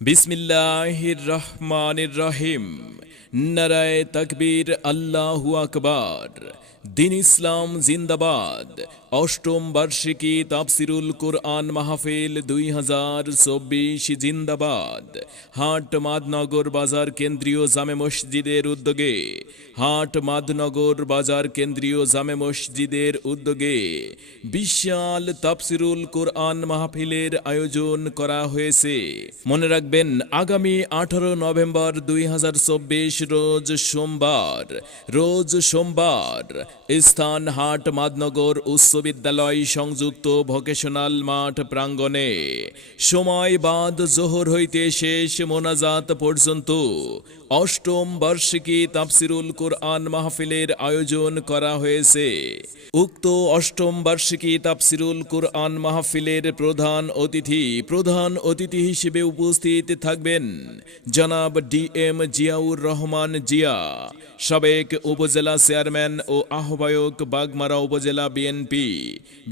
বিসমিল্লাহির রহমানির রহিম। নারায়ে তাকবীর, আল্লাহু আকবার। দিন ইসলাম জিন্দাবাদ। অষ্টম বার্ষিকী তাফসিরুল কুরআন মাহফিল 2024 জিন্দাবাদ। হাট মাদনগর বাজার কেন্দ্রীয় জামে মসজিদের উদ্যোগে বিশাল তাফসিরুল কুরআন মাহফিলের আয়োজন করা হয়েছে। মনে রাখবেন, আগামী 18 নভেম্বর 2024 রোজ সোমবার স্থান হাট মাদনগর উচ্চ বিদ্যালয় সংযুক্ত ভোকেশনাল মাঠ প্রাঙ্গণে। সময় বাদ জোহর হইতে শেষ মোনাজাত পর্যন্ত অষ্টম বার্ষিকী তাফসিরুল কুরআন মাহফিলের আয়োজন করা হয়েছে। উক্ত অষ্টম বার্ষিকী তাফসিরুল কুরআন মাহফিলের প্রধান অতিথি হিসেবে উপস্থিত থাকবেন জনাব DM জিয়াউর রহমান জিয়া, সাবেক উপজেলা চেয়ারম্যান ও আহ্বায়ক, বাগমারা উপজেলা বিএনপি।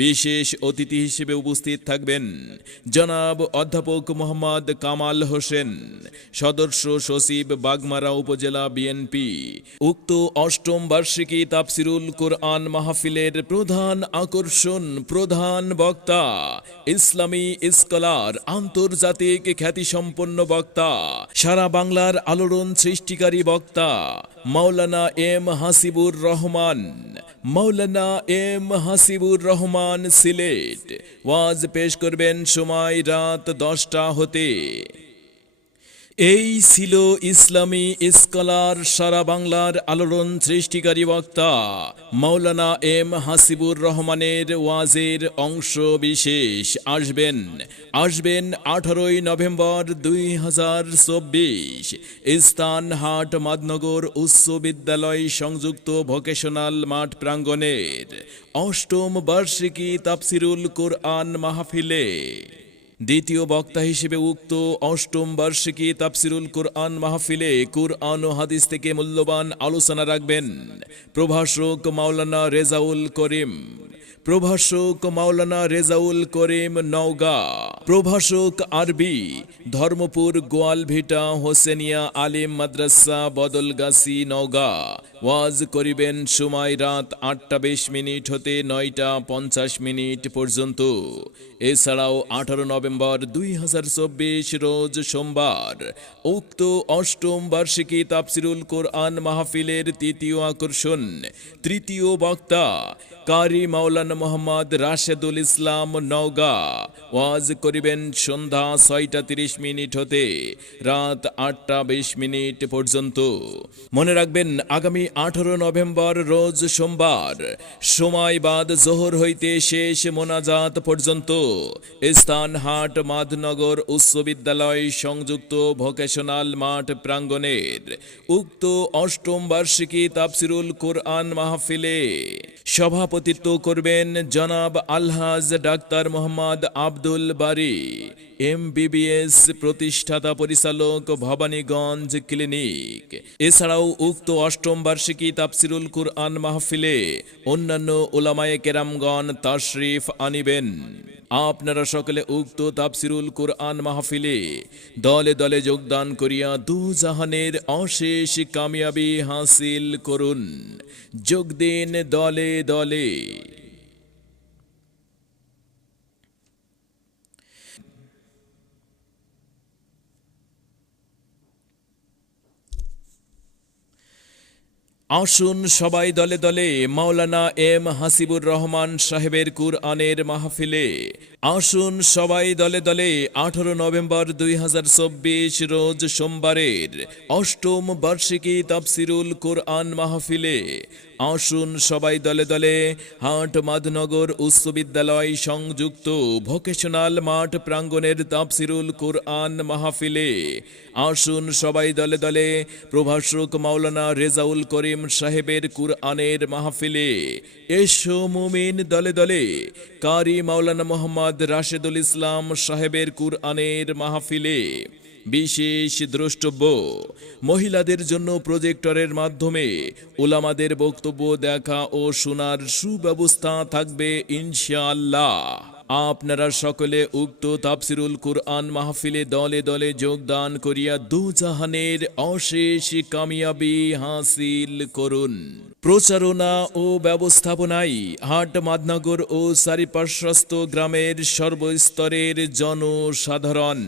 বিশেষ অতিথি হিসেবে উপস্থিত থাকবেন জনাব অধ্যাপক মোহাম্মদ কামাল হোসেন, সদস্য সচিব, বাগমারা উপজেলা বিএনপি। উক্ত অষ্টম বার্ষিকী তাফসিরুল কুরআন মাহফিলের প্রধান আকর্ষণ, প্রধান বক্তা, ইসলামী স্কলার, আন্তর্জাতিক খ্যাতিসম্পন্ন বক্তা, সারা বাংলার আলোড়ন সৃষ্টিকারী বক্তা মাওলানা এম হাসিবুর রহমান সিলেট ওয়াজ পেশ করবেন সময় রাত 10টা হতে। এই ছিল ইসলামী স্কলার, সারা বাংলার আলোড়ন সৃষ্টিকারী বক্তা মাওলানা এম হাসিবুর রহমানের ওয়াজের অংশ বিশেষ। আসবেন 18 নভেম্বর 2024 স্থান হাট মাদনগর উচ্চ বিদ্যালয় সংযুক্ত ভোকেশনাল মাঠ প্রাঙ্গণের অষ্টম বার্ষিকী তাফসিরুল কুরআন মাহফিলে। দ্বিতীয় বক্তা হিসেবে উক্ত অষ্টম বার্ষিকী তাফসিরুল কুরআন মাহফিলে কুরআন ও হাদিস থেকে মূল্যবান আলোচনা রাখবেন প্রভাষক মাওলানা রেজাউল করিম নওগাঁ, প্রভাষক আরবি, ধর্মপুর গোয়ালভিটা হোসেনিয়া আলিম মাদ্রাসা, বদলগাছি, নওগাঁ। ওয়াজ করিবেন সময় রাত 8টা 20 হতে 9টা 50 পর্যন্ত। এছাড়াও 18 নভেম্বর 2024 রোজ সোমবার উক্ত অষ্টম বার্ষিকী তাফসিরুল কোরআন মাহফিলের তৃতীয় আকর্ষণ, তৃতীয় বক্তা কারি মাওলানা মোহাম্মদ রাশেদুল ইসলাম নওগাঁ। ওয়াজ করিবেন সন্ধ্যা 6টা 30 হতে রাত 8টা 20 পর্যন্ত। মনে রাখবেন, আগামী 18 নভেম্বর রোজ সোমবার সময় বাদ জোহর হইতে শেষ মোনাজাত পর্যন্ত স্থান হাট মাদনগর উচ্চ বিদ্যালয় সংযুক্ত ভোকেশনাল মাঠ প্রাঙ্গণের উক্ত অষ্টম বার্ষিকী তাফসিরুল কোরআন মাহফিলে সভাপতিত্ব করবেন জনাব আলহাজ ডাক্তার মোহাম্মদ আব্দুল বারী, MBBS, প্রতিষ্ঠাতা পরিচালক, ভবানীগঞ্জ ক্লিনিক। এছাড়াও উক্ত অষ্টম বার্ষিকী তাফসিরুল কুরআন মাহফিলে অন্যান্য উলামায়ে কেরামগণ তাশরিফ আনিবেন। আপনারা সকলে উক্ত তাফসিরুল কুরআন মাহফিলে দলে দলে যোগদান করিয়া দুজাহানের অশেষ কামিয়াবি হাসিল করুন। যোগ দিন দলে দলে। আসুন সবাই দলে দলে মাওলানা এম হাসিবুর রহমান সাহেবের কুরআনের মাহফিলে। আসুন সবাই দলে দলে 18 নভেম্বর 2024 রোজ সোমবারের অষ্টম বার্ষিকী তাফসিরুল কোরআন মাহফিলে। আসুন সবাই দলে দলে হাট মাদনগর উচ্চ বিদ্যালয় সংযুক্ত ভোকেশনাল মাঠ প্রাঙ্গণের তাফসিরুল কোরআন মাহফিলে। আসুন সবাই দলে দলে প্রভাষক মাওলানা রেজাউল করিম সাহেবের কুরআনের মাহফিলে। এসো মুমিন দলে দলে কারি মাওলানা মোহাম্মদ রাশেদুল ইসলাম সাহেবের কুরআনের মাহফিলে। বিশেষ দ্রষ্টব্য, মহিলাদের জন্য প্রজেক্টরের মাধ্যমে উলামাদের বক্তব্য দেখা ও শোনার সুব্যবস্থা থাকবে ইনশাআল্লাহ। আপনারা সকলে উক্ত তাফসিরুল কুরআন মাহফিলে দলে দলে যোগদান করিয়া দুজাহানের অশেষ কামিয়াবি হাসিল করুন। প্রচারণা ও ব্যবস্থাপনায় হাট মাদনগর ও চারিপার্শ্বস্থ গ্রামের সর্বস্তরের জনসাধারণ।